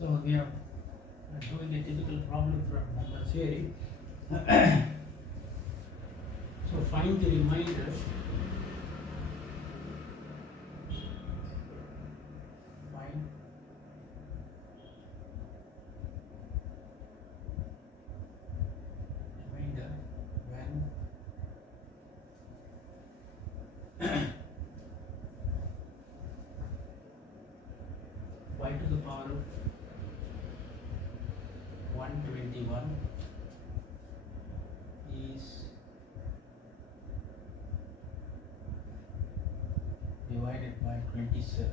So we are doing a typical problem from number theory. So find the remainder. Find remainder when y to the power of 121 is divided by 27.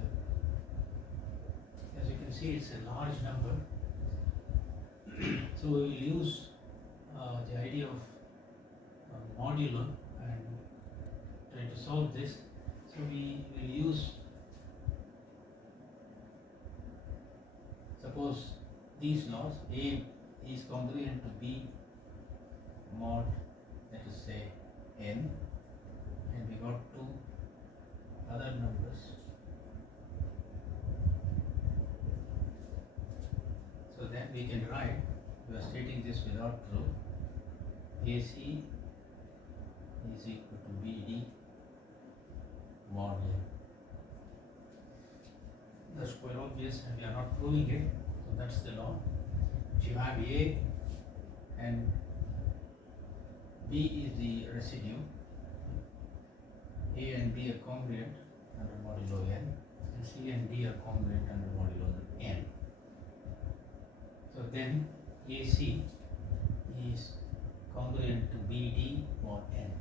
As you can see, it's a large number. So we will use the idea of modulo and try to solve this. So we will use, suppose these laws, A is congruent to B mod, let us say n, and we got two other numbers. So then we can write, we are stating this without proof, AC is equal to BD mod n. That's quite obvious and we are not proving it, so that's the law. If you have A and B is the residue, A and B are congruent under modulo n, and C and D are congruent under modulo n. So then AC is congruent to BD mod n.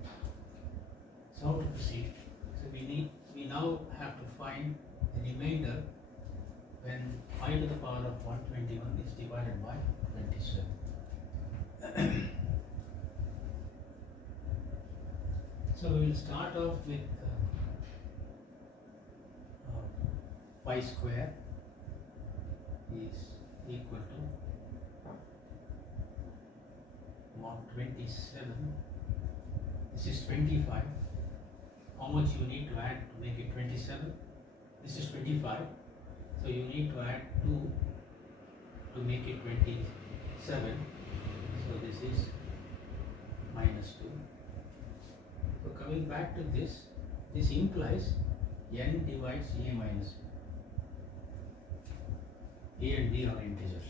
So how to proceed? So we now have to find the remainder when I to the power of 121 is divided by 27. So we will start off with pi square is equal to mod 27. This is 25. How much you need to add to make it 27? This is 25. So you need to add 2 to make it 27. So this is minus 2. So coming back to this implies n divides a minus b. A and b are integers.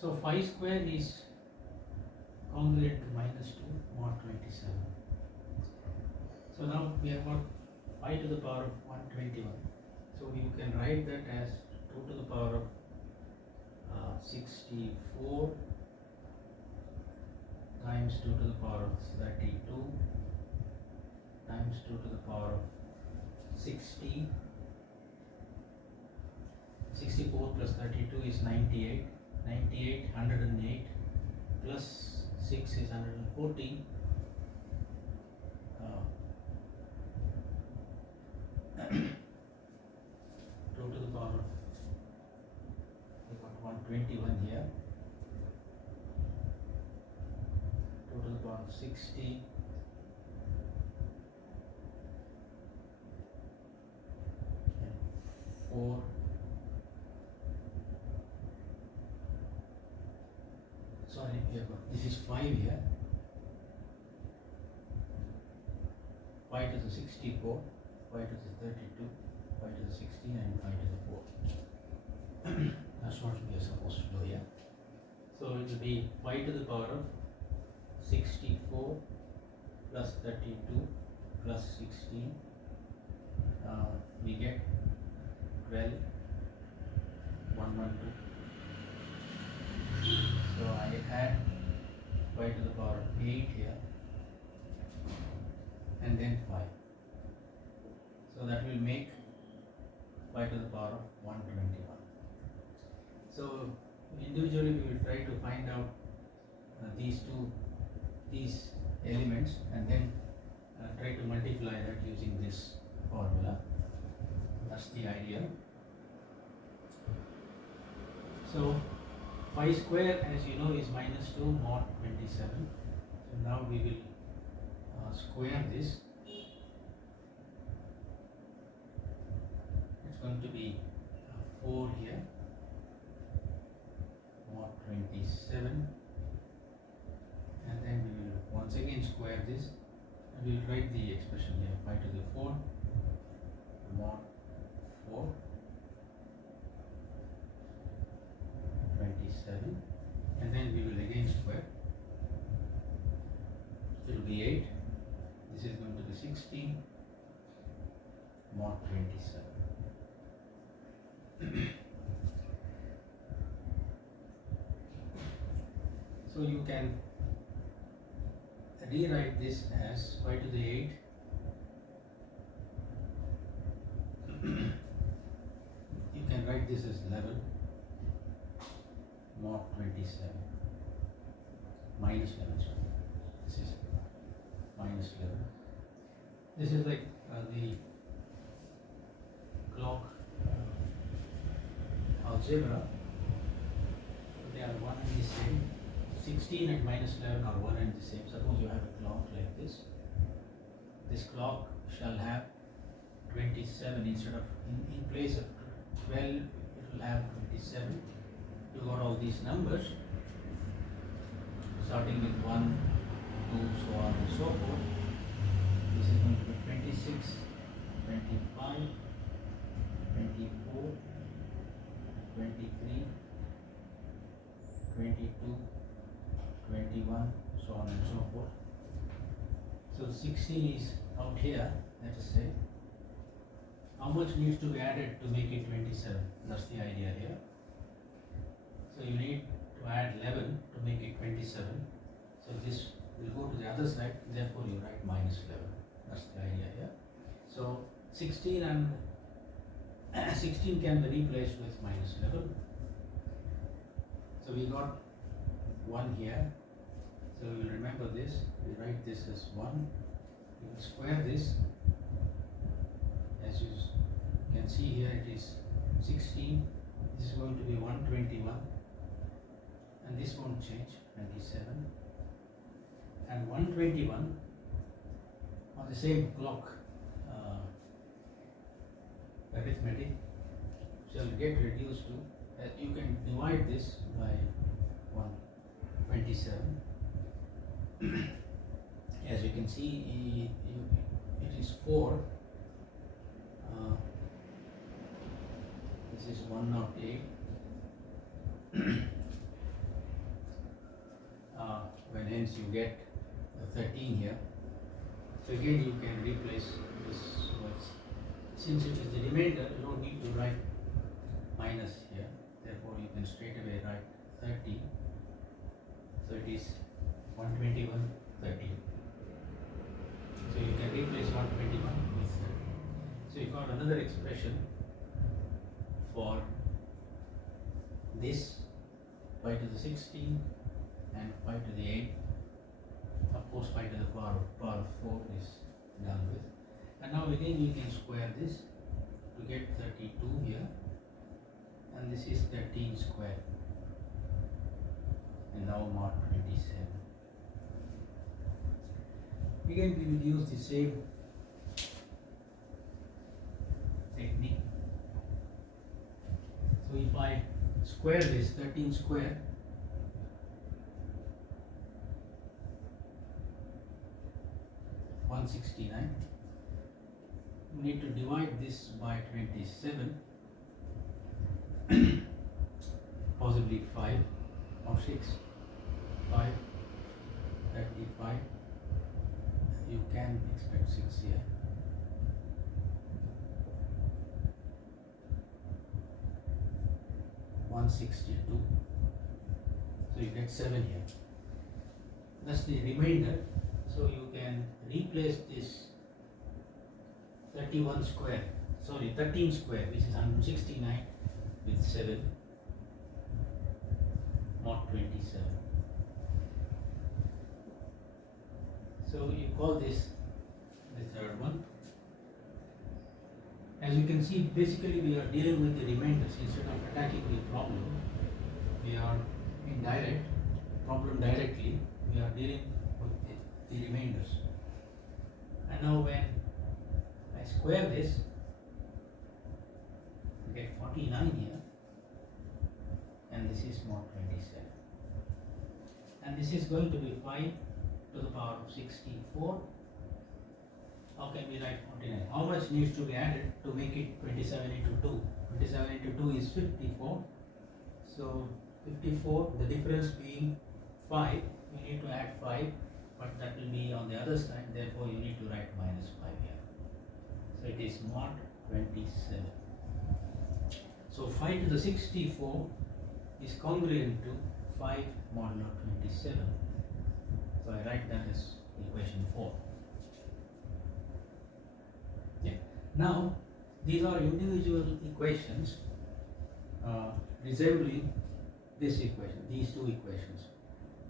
So phi square is congruent to minus 2 mod 27. So now we have got pi to the power of 121. So you can write that as 2 to the power of 64 times 2 to the power of 32 times 2 to the power of 60. 64 plus 32 is 98. 98, 108 plus 6 is 114. 2 to the power of, we got 121 here. 2 to the power of 60 and 4. Sorry, we have got, this is 5 here. 5 to the 64, 5 to the 32, 5 to the 16 and 5 to the 4. That's what we are supposed to do here. So it will be 5 to the power of 64 plus 32 plus 16. We get 12, 112. So I add 5 to the power of 8 here and then 5. So that will make 5 to the power of 121. So individually we will try to find out these elements and then try to multiply that using this formula. That's the idea. So pi square, as you know, is minus 2 mod 27. So now we will square this. It's going to be 4 here, mod 27, and then we will once again square this, and we will write the expression here, 5 to the 4 mod 4 27, and then we will again square. It will be 8. This is going to be 16 mod 27. So you can rewrite this as 5 to the 8 you can write this as 11 mod 27 minus 11, sorry. This is minus 11. This is like the clock algebra. They are one and the same. 16 and minus 11 are one and the same. Suppose you have a clock like this. This clock shall have 27 instead of, in place of 12, it will have 27. You got all these numbers starting with 1, 2, so on and so forth. This is going to be 26, 25, 24, 23, 22, 21, so on and so forth. So 16 is out here, let us say. How much needs to be added to make it 27? That's the idea here. So you need to add 11 to make it 27. So this will go to the other side, therefore you write minus 11. That's the idea here. So 16 and 16 can be replaced with minus 11. So we got 1 here. So we will remember this. We write this as 1. We will square this. As you can see here, it is 16. This is going to be 121. And this won't change, 27. And 121 on the same clock arithmetic shall get reduced to, you can divide this by 127. As you can see, it is 4. This is 108. When hence you get 13 here. So again you can replace this words. Since it is the remainder, you don't need to write minus here. Therefore you can straight away write 30. So it is 121, 30. So you can replace 121 with 30. So you got another expression for this 5 to the 16 and 5 to the 8. Of course 5 to the power of 4 is done with. And now again we can square this to get 32 here, and this is 13 square, and now mod 27. Again we will use the same technique. So if I square this 13 square, $169. We need to divide this by 27, possibly 5 or 6, 5, 35. You can expect 6 here. $162. So you get 7 here. That's the remainder. So you can replace this 13 square, which is 169, with 7, mod 27. So you call this the third one. As you can see, basically we are dealing with the remainders. Instead of attacking the problem, we are indirect, problem directly, we are dealing with the remainders. And now when I square this, we get 49 here, and this is mod 27. And this is going to be 5 to the power of 64. How can we write 49? How much needs to be added to make it 27 into 2? 27 into 2 is 54. So 54, the difference being 5, you need to add 5, but that will be on the other side, therefore you need to write minus 5 here. So it is mod 27. So 5 to the 64 is congruent to 5 modulo 27. So I write that as equation 4. Yeah. Now these are individual equations resembling this equation, these two equations.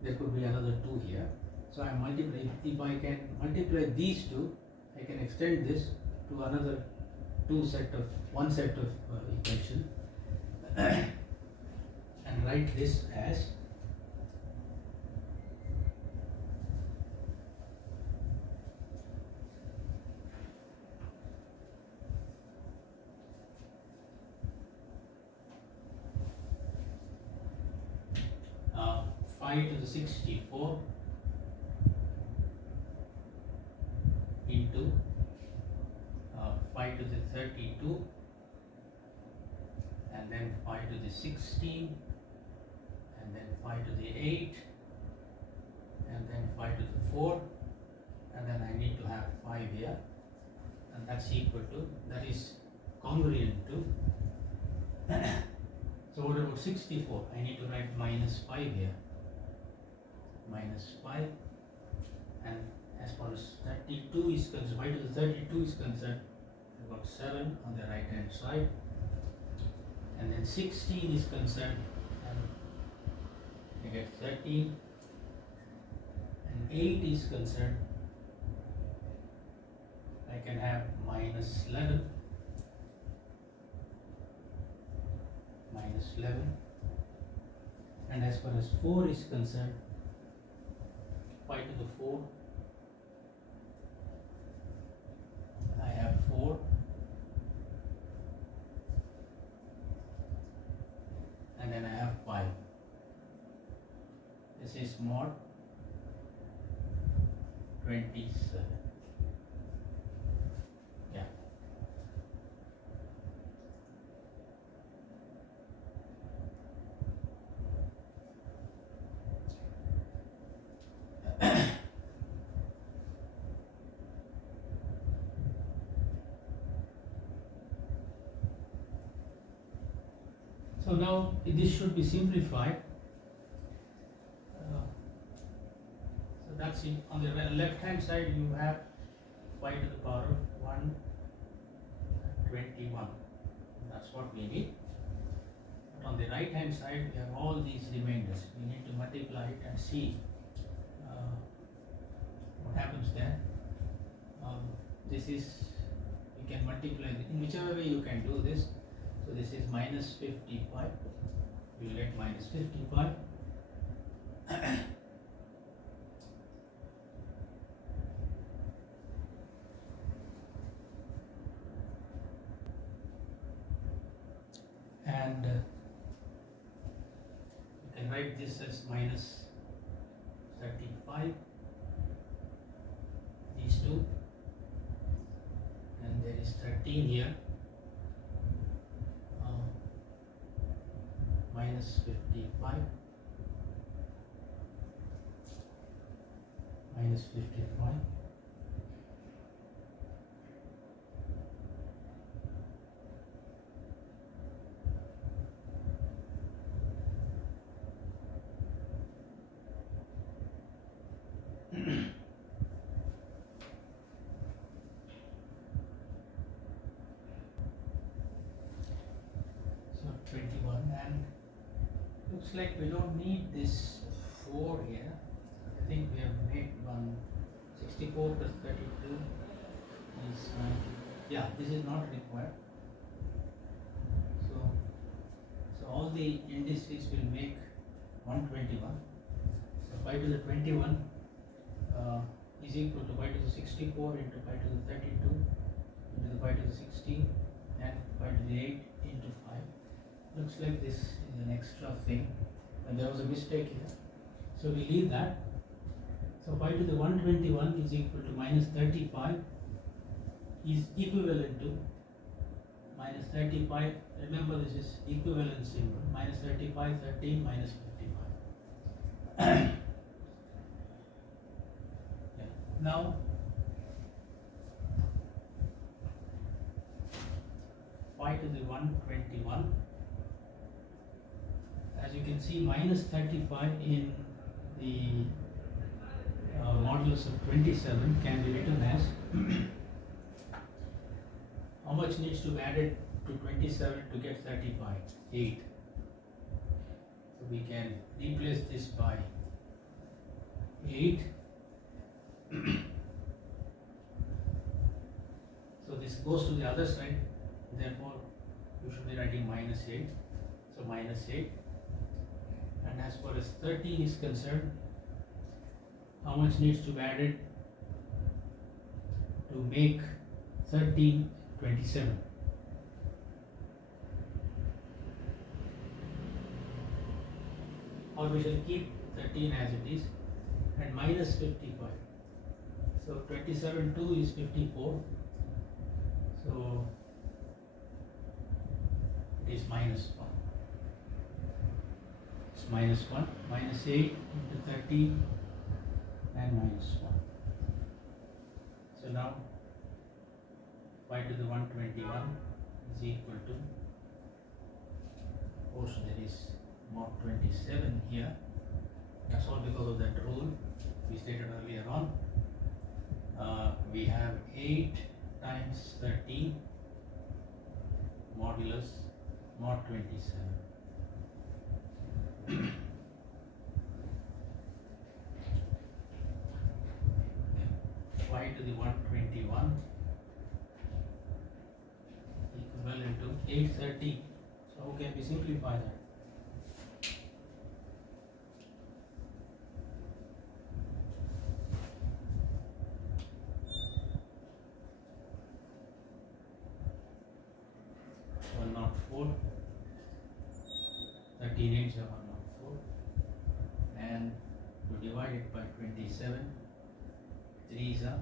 There could be another 2 here. So I multiply, if I can multiply these two, I can extend this to another one set of equation and write this as uh, 5 to the 64 into 5 to the 32, and then 5 to the 16, and then 5 to the 8, and then 5 to the 4, and then I need to have 5 here, and that's equal to, that is congruent to so what about 64? I need to write minus 5 here, minus 5, and as far as 32 is concerned, 5 to the 32 is concerned, I've got 7 on the right hand side, and then 16 is concerned, and I get 13, and 8 is concerned, I can have minus 11, and as far as 4 is concerned, 5 to the 4, I have 4, and then I have 5. This is mod 27. Yeah. So now this should be simplified. So that's it. On the left hand side you have 5 to the power of 121. That's what we need. But on the right hand side we have all these remainders. We need to multiply it and see what happens there. This is, you can multiply in whichever way you can do this. So this is minus 55. You will get minus 55. And you can write this as minus 35, these two, and there is 13 here, minus 55, minus 55, so 21, and looks like we don't need this 4 here. I think we have made one 64 plus 32 is 90. Yeah, this is not required. So all the indices will make 121. So 5 to the 21 is equal to 5 to the 64 into 5 to the 32 into the 5 to the 16 and pi to the 8 into 5. Looks like this is an extra thing, and there was a mistake here. So we leave that. So pi to the 121 is equal to minus 35 is equivalent to minus 35. Remember, this is equivalent symbol. Minus 35, 13, minus 55. Yeah. Now, pi to the 121. As you can see, minus 35 in the modulus of 27 can be written as how much needs to be added to 27 to get 35? 8. So we can replace this by 8. So this goes to the other side, therefore you should be writing minus 8. So minus 8. And as far as 13 is concerned, how much needs to be added to make 13 27? Or we shall keep 13 as it is and minus 55. So 27 2 is 54. So it is minus 1. It's minus 1, minus 8 into 13 and minus 1. So now pi to the 121 is equal to, of course there is mod 27 here. That's all because of that rule we stated earlier on. We have 8 times 13 modulus mod 27. Pi to the 121 equivalent to 830. So how can we simplify that? One not 4. 13 8 are 104, and to divide it by 27, 3s are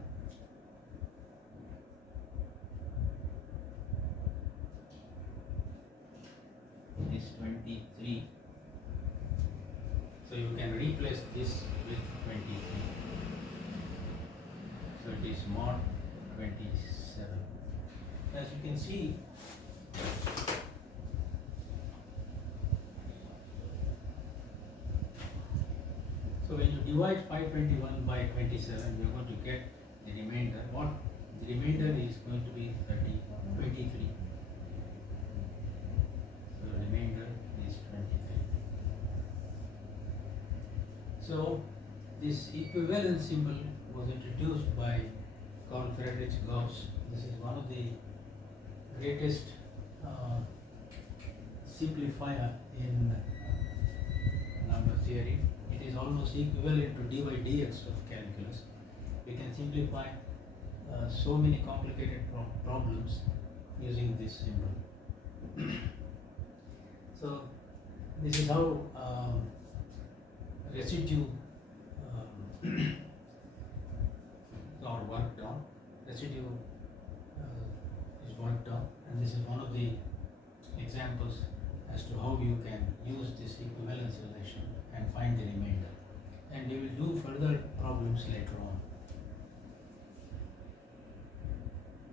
23. So you can replace this with 23. So it is mod 27. As you can see, so when you divide 521 by 27, you are going to get the remainder. What the remainder is going to be 23. So the remainder is 23. So this equivalent symbol was introduced by Carl Friedrich Gauss. This is one of the greatest simplifier in number theory. It is almost equivalent to d by dx of calculus. We can simplify so many complicated problems using this symbol. So this is how residue are worked on. Residue is worked on, and this is one of the examples as to how you can use this equivalence relation and find the remainder. And we will do further problems later on.